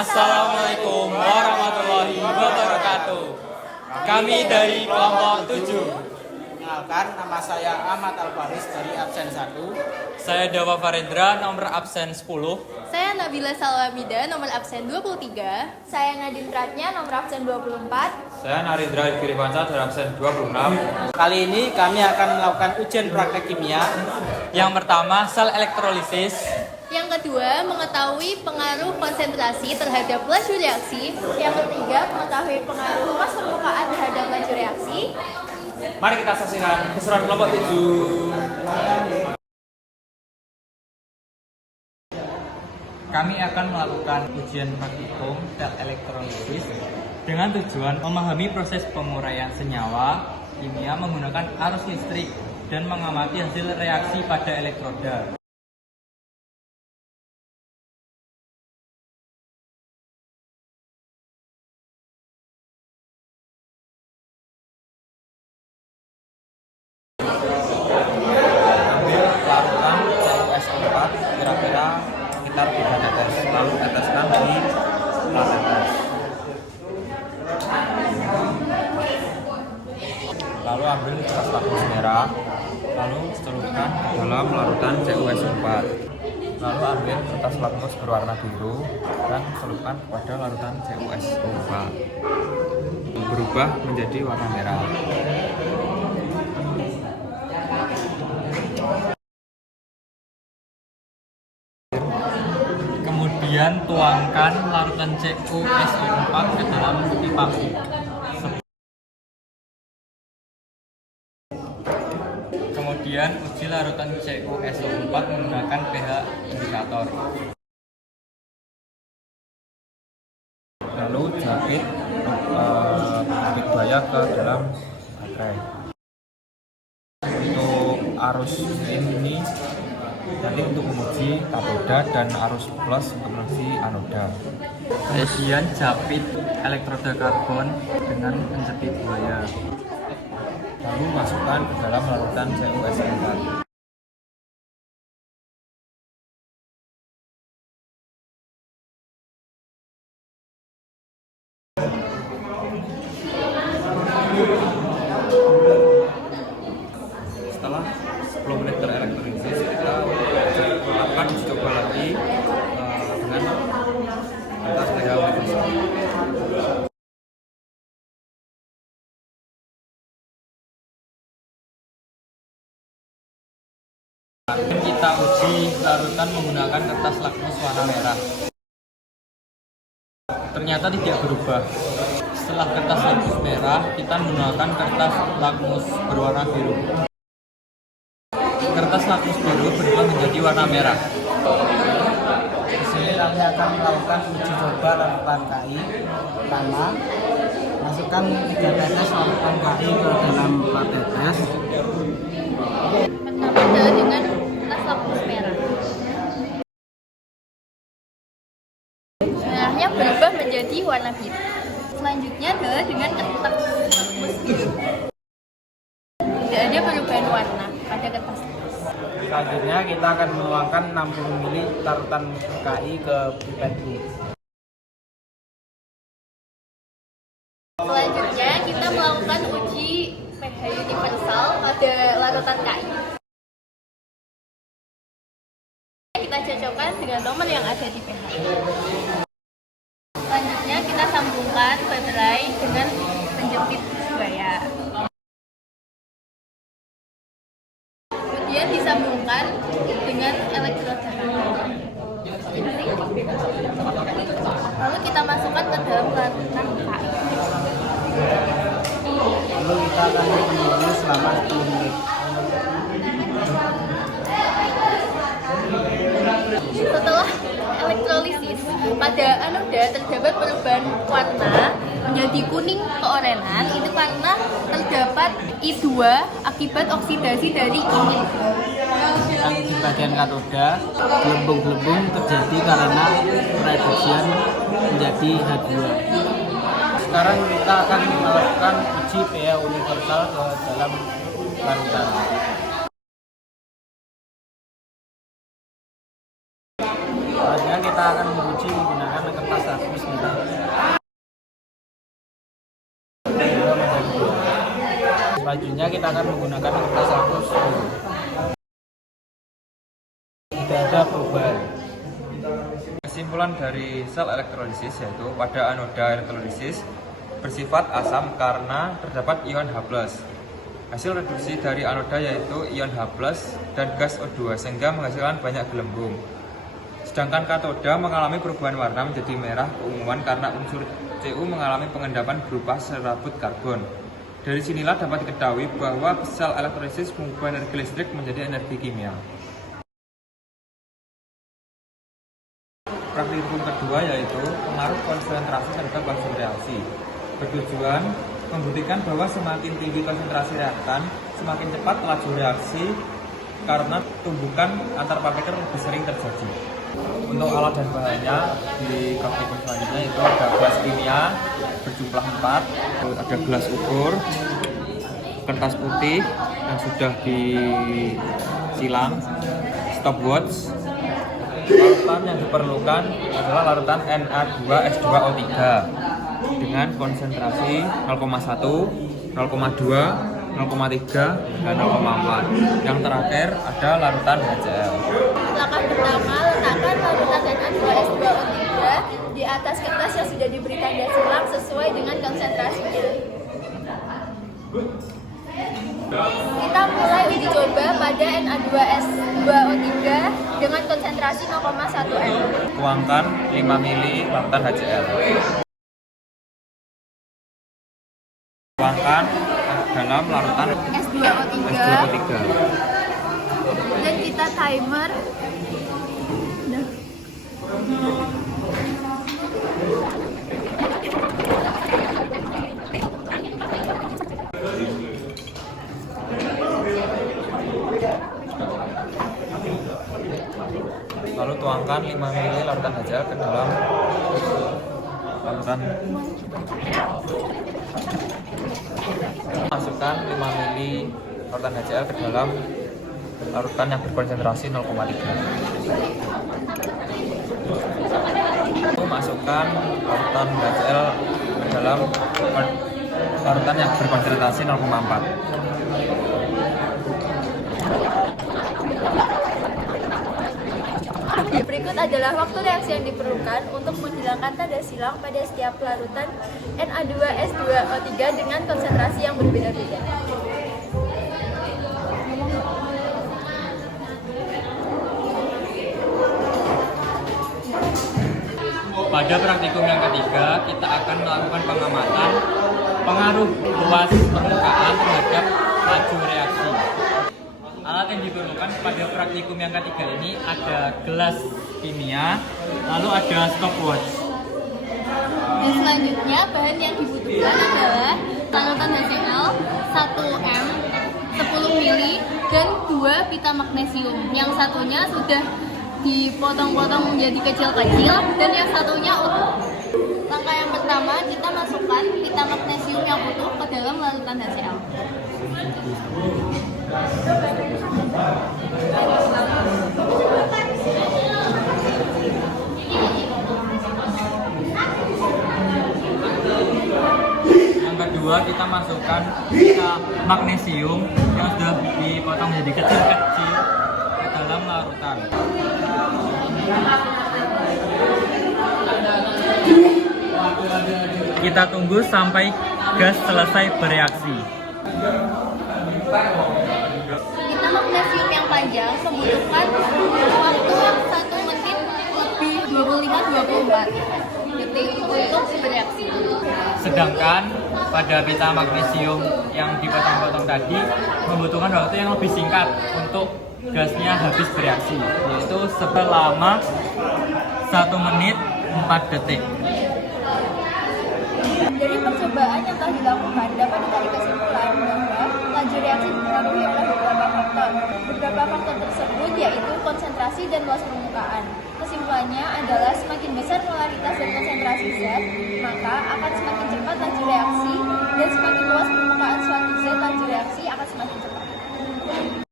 Assalamualaikum warahmatullahi wabarakatuh. Kami dari kelompok 7. Kenalkan, nama saya Ahmad Al-Faris dari absen 1. Saya Dawa Farendra, nomor absen 10. Saya Nabila Salwamida, nomor absen 23. Saya Nadine Pratnya, nomor absen 24. Saya Narendra Giripanca dari absen 26. Kali ini kami akan melakukan ujian praktek kimia. Yang pertama, sel elektrolisis. Yang kedua, mengetahui pengaruh konsentrasi terhadap laju reaksi. Yang ketiga, mengetahui pengaruh luas permukaan terhadap laju reaksi. Mari kita saksikan keseruan kelompok 7. Kami akan melakukan ujian praktikum sel elektrolisis dengan tujuan memahami proses penguraian senyawa kimia menggunakan arus listrik dan mengamati hasil reaksi pada elektroda. Ambil larutan CuS4 kira-kira sekitar 3 tetes, lalu teteskan di tetes. Lalu ambil kertas lakmus merah, lalu celupkan dalam larutan CuS4. Lalu ambil kertas lakmus berwarna biru dan celupkan pada larutan CuSO4. Berubah menjadi warna merah. Kemudian tuangkan larutan CuSO4 ke dalam pipa. Kemudian uji larutan CuSO4 menggunakan pH indikator. Lalu jahit baya ke dalam baterai. Untuk arus ini nanti untuk menguji katoda dan arus plus untuk menguji anoda. Kemudian japit elektroda karbon dengan menjepit buaya. Lalu masukkan ke dalam larutan CuS4. Setelah 10 menit terelektrolisis, kita akan coba lagi dengan kertas pH universal. Kita uji larutan menggunakan kertas lakmus warna merah. Ternyata tidak berubah. Setelah kertas lakmus merah, kita menggunakan kertas lakmus berwarna biru. Kertas lakmus biru berubah menjadi warna merah. Di sini kami akan melakukan uji coba larutan KI. Pertama, masukkan 3 tetes larutan KI ke dalam plat tetes. Pertama dengan kertas lakmus merah. Merahnya berubah menjadi warna biru. Selanjutnya adalah dengan kertas lakmus biru. Tidak ada perubahan warna pada kertas. Selanjutnya kita akan menuangkan 60 ml larutan KI ke pipet Bu. Selanjutnya kita melakukan uji pH universal pada larutan KI. Kita cocokkan dengan nomor yang ada di pH. Selanjutnya kita sambungkan baterai dengan penjepit buaya. Kemudian disambungkan dengan elektroda. Lalu kita masukkan ke dalam larutan KI. Lalu kita akan menunggu selama 10 menit. Setelah elektrolisis, pada anoda terdapat perubahan warna menjadi kuning keorenan. Itu karena terdapat I2 akibat oksidasi dari ini. Dan di bagian katoda, gelembung-gelembung terjadi karena reduksian menjadi H2. Sekarang kita akan melakukan uji pH universal ke dalam larutan. Selanjutnya kita akan menguji menggunakan kertas lakmus Selanjutnya kita akan menggunakan kertas hapus biru. Tidak ada perubahan. Kesimpulan dari sel elektrolisis yaitu pada anoda elektrolisis bersifat asam karena terdapat ion H+. Hasil reduksi dari anoda yaitu ion H+ dan gas O2 sehingga menghasilkan banyak gelembung. Sedangkan katoda mengalami perubahan warna menjadi merah keunguan karena unsur Cu mengalami pengendapan berupa serabut karbon. Dari sinilah dapat diketahui bahwa sel elektrolisis mengubah energi listrik menjadi energi kimia. Praktikum kedua yaitu pengaruh konsentrasi terhadap laju reaksi. Bertujuan membuktikan bahwa semakin tinggi konsentrasi reaktan, semakin cepat laju reaksi karena tumbukan antar partikel lebih sering terjadi. Untuk alat dan bahannya di praktikum selanjutnya itu ada gelas kimia berjumlah 4, ada gelas ukur, kertas putih yang sudah disilang, stopwatch. Larutan yang diperlukan adalah larutan Na2S2O3 dengan konsentrasi 0,1, 0,2, 0,3, dan 0,4. Yang terakhir ada larutan HCl. Langkah pertama, letakkan larutan Na2S2O3 di atas kertas yang sudah diberi tanda silang sesuai dengan konsentrasinya. Kita mulai uji coba pada Na2S2O3 dengan konsentrasi 0,1 m. Tuangkan 5 ml larutan HCl. Tuangkan dalam larutan S2O3 dan kita timer. Lalu tuangkan 5 ml larutan HCl ke dalam larutan. Masukkan 5 ml larutan HCl ke dalam larutan yang berkonsentrasi 0,3. Masukkan larutan HCl ke dalam larutan yang berkonsentrasi 0,4. Berikut adalah waktu reaksi yang diperlukan untuk menghilangkan tanda silang pada setiap larutan Na2S2O3 dengan konsentrasi yang berbeda-beda. Pada praktikum yang ketiga, kita akan melakukan pengamatan pengaruh luas permukaan terhadap laju reaksi. Alat yang diperlukan pada praktikum yang ketiga ini ada gelas kimia, lalu ada stopwatch. Dan selanjutnya bahan yang dibutuhkan adalah larutan HCl 1 m, 10 ml, dan 2 pita magnesium. Yang satunya sudah dipotong-potong menjadi kecil-kecil dan yang satunya utuh. Langkah yang pertama, kita masukkan pita magnesium yang utuh ke dalam larutan HCl. Yang kedua, kita masukkan pita magnesium yang sudah dipotong menjadi kecil-kecil ke dalam larutan. Kita tunggu sampai gas selesai bereaksi. Pita magnesium yang panjang membutuhkan waktu 1 menit lebih 25-24 detik untuk bereaksi. Sedangkan pada pita magnesium yang dipotong-potong tadi membutuhkan waktu yang lebih singkat untuk gasnya habis bereaksi, yaitu selama 1 menit 4 detik. Dari percobaan yang telah dilakukan dapat ditarik kesimpulan bahwa laju reaksi dipengaruhi oleh beberapa faktor. Beberapa faktor tersebut yaitu konsentrasi dan luas permukaan. Kesimpulannya adalah semakin besar molaritas dan konsentrasi zat, maka akan semakin cepat laju reaksi, dan semakin luas permukaan suatu zat, laju reaksi akan semakin cepat.